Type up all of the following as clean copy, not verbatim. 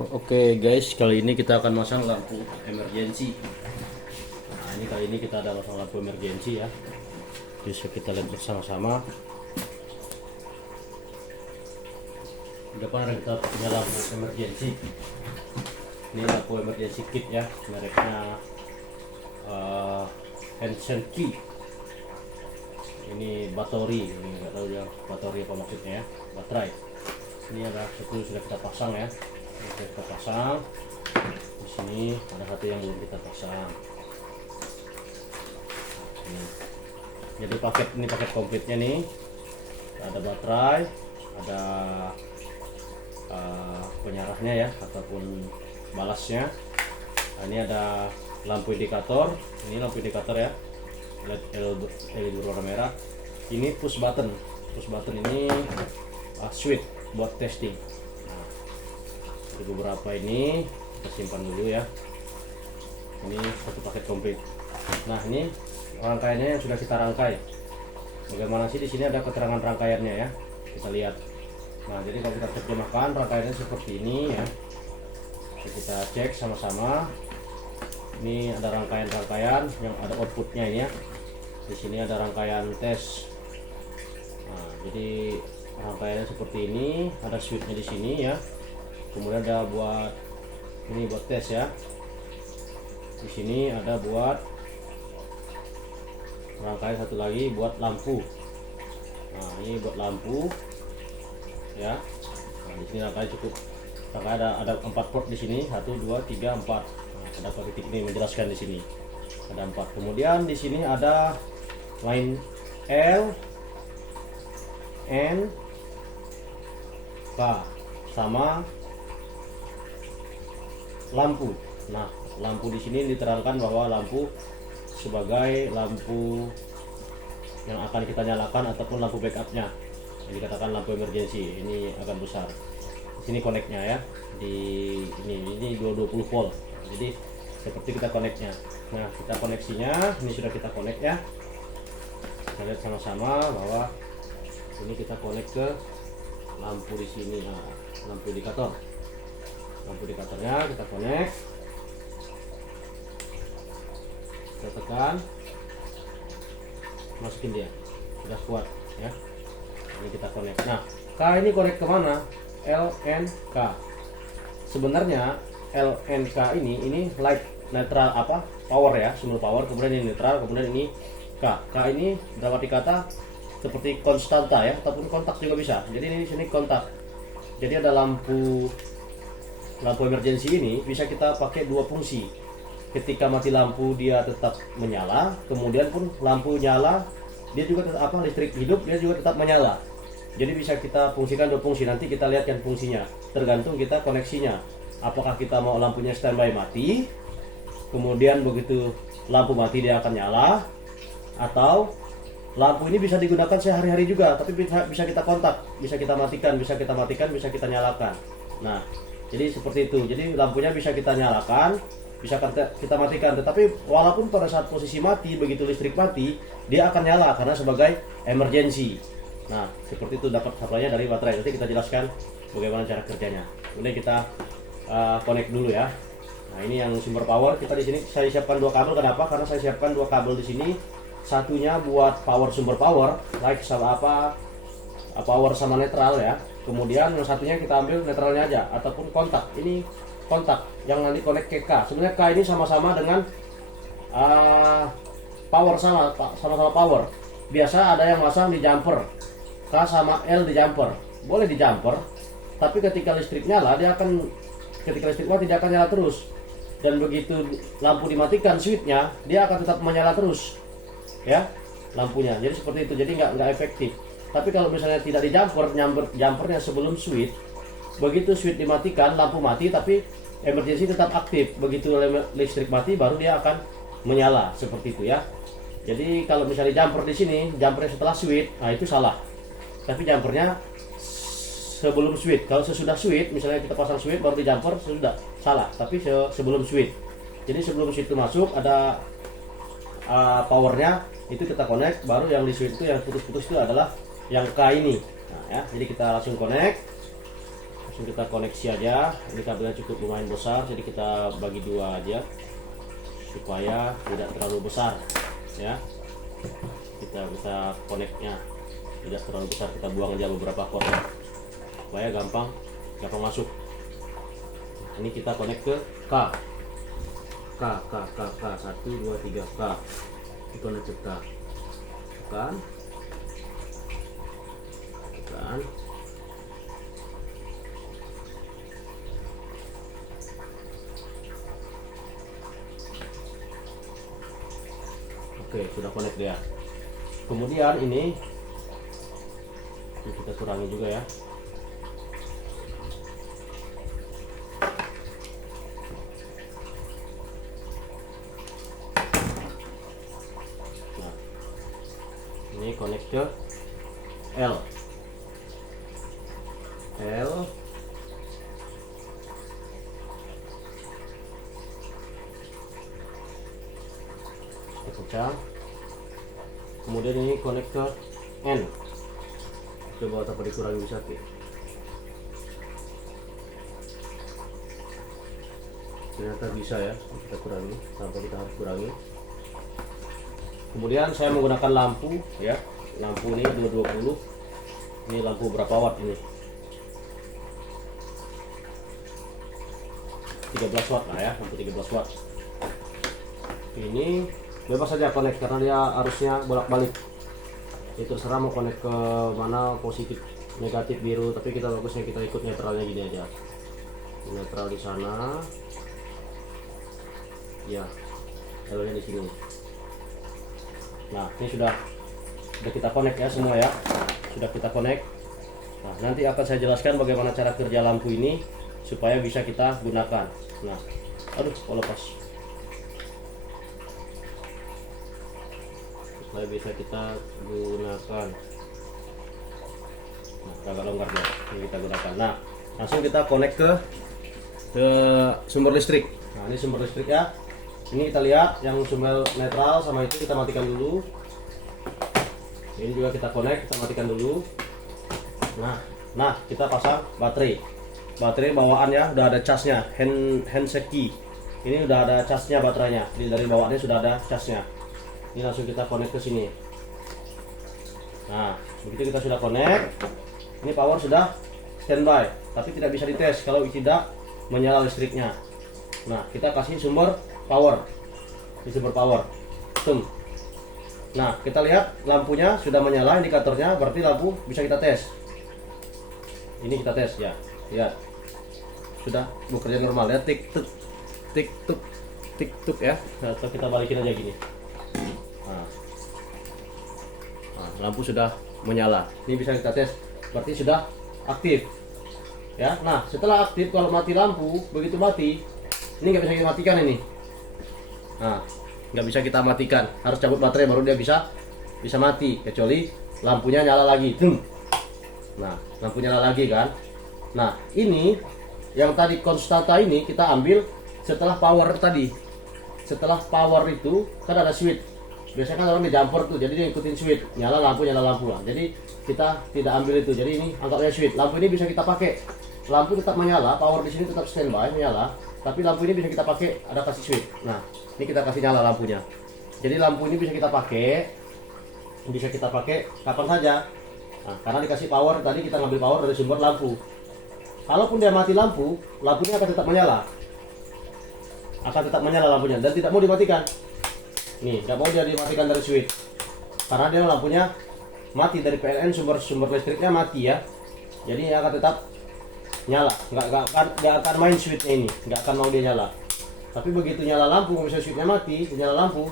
Oke guys, kali ini kita akan masang lampu emergency. Nah, ini kali ini kita ada masang lampu emergency ya. Bisa kita lihat bersama-sama. Di depan ada kita punya lampu emergency. Ini lampu emergency kit ya, mereknya Hansen Key. Ini baterai, ini nggak tahu ya baterai apa maksudnya ya, baterai. Ini ada satu sudah kita pasang ya. Sudah kita pasang. Di sini ada satu yang belum kita pasang. Ini. Jadi paket komplitnya nih. Ada baterai, ada penyarahnya ya ataupun balasnya. Nah, ini ada lampu indikator. Ini lampu indikator ya. LED berwarna merah. Ini push button. Push button ini switch buat testing. Ada beberapa ini kita simpan dulu ya. Ini satu paket komplit. Nah, ini rangkaiannya yang sudah kita rangkai. Bagaimana sih di sini ada keterangan rangkaiannya ya? Kita lihat. Nah, jadi kalau kita terjemahkan rangkaiannya seperti ini ya. Kita cek sama-sama. Ini ada rangkaian-rangkaian yang ada outputnya ini ya. Di sini ada rangkaian tes. Nah, jadi rangkaiannya seperti ini. Ada switchnya di sini ya. Kemudian ada buat ini buat tes ya. Di sini ada buat rangkaian satu lagi buat lampu. Nah, ini buat lampu ya. Nah, di sini rangkaian cukup. Rangkaian ada 4 port di sini. 1 2 3 4. Nah, ada titik ini menjelaskan di sini. Ada 4. Kemudian di sini ada line L N K sama lampu. Nah, lampu di sini diterangkan bahwa lampu sebagai lampu yang akan kita nyalakan ataupun lampu backupnya. Ini dikatakan lampu emergency. Ini akan besar. Di sini connectnya ya. Di ini 220 volt. Jadi seperti kita connectnya. Nah, kita koneksinya ini sudah kita connect ya. Kita lihat sama-sama bahwa ini kita connect ke lampu di sini. Nah, lampu indikator. Lampu indikatornya kita connect. Kita tekan. Masukin dia. Sudah kuat ya. Ini kita connect. Nah, K ini connect kemana? LNK. Sebenarnya LNK ini light netral apa? Power ya, sumber power. Kemudian ini netral, kemudian ini K. K ini dapat dikata seperti konstanta ya, ataupun kontak juga bisa. Jadi ini sini kontak. Jadi ada lampu emergency ini bisa kita pakai dua fungsi. Ketika mati lampu dia tetap menyala, kemudian pun lampu nyala dia juga tetap listrik hidup dia juga tetap menyala. Jadi bisa kita fungsikan dua fungsi. Nanti kita lihatkan fungsinya. Tergantung kita koneksinya. Apakah kita mau lampunya standby mati, kemudian begitu lampu mati dia akan nyala, atau lampu ini bisa digunakan sehari-hari juga, tapi bisa kita kontak, bisa kita matikan, bisa kita nyalakan. Nah, jadi seperti itu. Jadi lampunya bisa kita nyalakan, bisa kita matikan. Tetapi walaupun pada saat posisi mati, begitu listrik mati, dia akan nyala karena sebagai emergency. Nah, seperti itu dapat supply-nya dari baterai. Nanti kita jelaskan bagaimana cara kerjanya. Kemudian kita connect dulu ya. Nah, ini yang sumber power. Kita di sini saya siapkan dua kabel. Kenapa? Karena saya siapkan dua kabel di sini. Satunya buat sumber power, like sama power sama netral ya. Kemudian yang satunya kita ambil netralnya aja ataupun kontak. Ini kontak yang nanti connect ke K. Sebenarnya K ini sama-sama dengan power sama-sama power. Biasa ada yang masang di jumper. K sama L di jumper. Boleh di jumper, tapi ketika listrik nyala ketika listrik mati dia akan nyala terus. Dan begitu lampu dimatikan switchnya, dia akan tetap menyala terus. Ya, lampunya. Jadi seperti itu. Jadi nggak efektif. Tapi kalau misalnya tidak di jumpernya sebelum switch, begitu switch dimatikan, lampu mati, tapi emergency tetap aktif. Begitu listrik mati, baru dia akan menyala seperti itu ya. Jadi kalau misalnya jumper di sini, jumpernya setelah switch, nah itu salah. Tapi jumpernya sebelum switch. Kalau sesudah switch, misalnya kita pasang switch baru di jumper, sudah salah. Tapi sebelum switch. Jadi sebelum switch itu masuk ada powernya, itu kita connect. Baru yang di switch itu yang putus-putus itu adalah yang K ini. Nah, ya, jadi kita langsung connect langsung kita koneksi aja. Ini kabelnya cukup lumayan besar, jadi kita bagi dua aja supaya tidak terlalu besar ya. Kita bisa koneknya tidak terlalu besar, kita buang aja beberapa port supaya gampang masuk. Ini kita konek ke K 1 2 3 K, kita konek ke K kan. Oke, sudah connect dia. Kemudian ini kita kurangi juga ya. Nah, ini connect ke L. Pecah. Kemudian ini konektor N. Coba apa dikurangi bisa sih. Ternyata bisa ya, kita kurangi tanpa kita harus kurangi. Kemudian saya menggunakan lampu ya, lampu ini 220. Ini lampu berapa watt ini? 13 watt lah ya, lampu 13 watt. Ini bebas saja connect karena dia arusnya bolak-balik. Itu terserah mau connect ke mana, positif, negatif, biru, tapi kita bagusnya kita ikut netralnya gini aja. Netral di sana. Ya. L-nya di sini. Nah, ini sudah kita connect ya semua ya. Sudah kita connect. Nah, nanti akan saya jelaskan bagaimana cara kerja lampu ini supaya bisa kita gunakan. Nah, aduh, kok lepas. Supaya bisa kita gunakan. Nah, agak longgar ya. Ini kita gunakan. Nah, langsung kita connect ke sumber listrik. Nah, ini sumber listrik ya. Ini kita lihat yang sumber netral sama itu kita matikan dulu. Ini juga kita connect, kita matikan dulu. Nah, kita pasang baterai. Baterai bawaan ya, udah ada casnya, handset key. Ini udah ada casnya baterainya. Jadi dari bawaannya sudah ada casnya. Ini langsung kita connect ke sini. Nah, begitu kita sudah connect, ini power sudah standby, tapi tidak bisa dites kalau tidak menyala listriknya. Nah, kita kasih sumber power. Ini sumber power. Nah, kita lihat lampunya sudah menyala, indikatornya, berarti lampu bisa kita tes. Ini kita tes ya. Lihat. Sudah bekerja normal ya, tik tuk ya. Atau kita balikin aja gini. Nah, lampu sudah menyala. Ini bisa kita tes, berarti sudah aktif. Ya. Nah, setelah aktif, kalau mati lampu, begitu mati, ini nggak bisa kita matikan ini. Nah, nggak bisa kita matikan, harus cabut baterai baru dia bisa mati, kecuali lampunya nyala lagi. Nah, lampunya nyala lagi kan. Nah, ini yang tadi konstanta ini kita ambil setelah power tadi. Setelah power itu kan ada switch. Biasanya kan orang di jumper tuh, jadi dia ikutin switch, nyala lampu lah. Jadi kita tidak ambil itu. Jadi ini anggapnya switch. Lampu ini bisa kita pakai. Lampu tetap menyala, power di sini tetap standby menyala, tapi lampu ini bisa kita pakai, ada kasih switch. Nah, ini kita kasih nyala lampunya. Jadi lampu ini bisa kita pakai kapan saja. Nah, karena dikasih power tadi, kita ngambil power dari sumber lampu. Kalaupun dia mati lampu, lampunya akan tetap menyala. Lampunya dan tidak mau dimatikan. Nih, tidak mau dia dimatikan dari switch. Karena dia lampunya mati dari PLN, sumber listriknya mati ya. Jadi dia akan tetap nyala, nggak akan main switchnya ini, nggak akan mau dia nyala. Tapi begitu nyala lampu, misalnya switchnya mati, nyala lampu,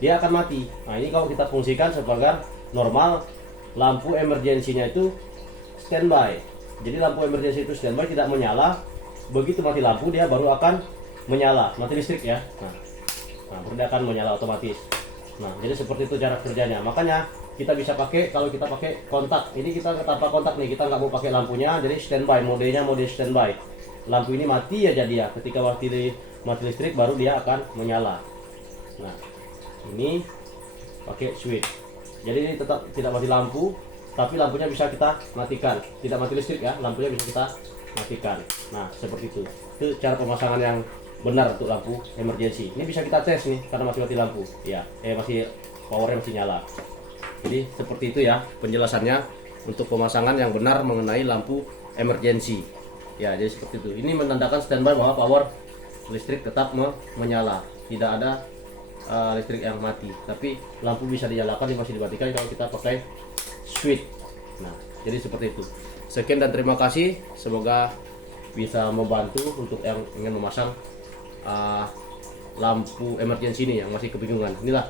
dia akan mati. Nah, ini kalau kita fungsikan sebagai normal, lampu emergensinya itu standby. Jadi lampu emergensi itu standby, tidak menyala. Begitu mati lampu, dia baru akan menyala, mati listrik ya. Nah, baru dia akan menyala otomatis. Nah, jadi seperti itu cara kerjanya. Makanya kita bisa pakai, kalau kita pakai kontak. Ini kita tanpa kontak nih, kita nggak mau pakai lampunya, jadi standby, modenya mode standby. Lampu ini mati ya jadi ya. Ketika mati listrik baru dia akan menyala. Nah, ini pakai switch. Jadi ini tetap tidak mati lampu, tapi lampunya bisa kita matikan. Tidak mati listrik ya, lampunya bisa kita matikan. Nah, seperti itu. Itu cara pemasangan yang benar untuk lampu emergency. Ini bisa kita tes nih karena masih mati lampu. Ya, masih powernya masih nyala. Jadi seperti itu ya penjelasannya untuk pemasangan yang benar mengenai lampu emergency. Ya, jadi seperti itu. Ini menandakan standby bahwa power listrik tetap menyala. Tidak ada listrik yang mati. Tapi lampu bisa dinyalakan, masih dimatikan kalau kita pakai switch. Nah, jadi seperti itu. Sekian dan terima kasih. Semoga bisa membantu untuk yang ingin memasang lampu emergency ini yang masih kebingungan. Inilah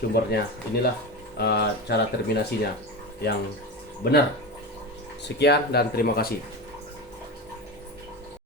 sumbernya, inilah cara terminasinya yang benar. Sekian dan terima kasih.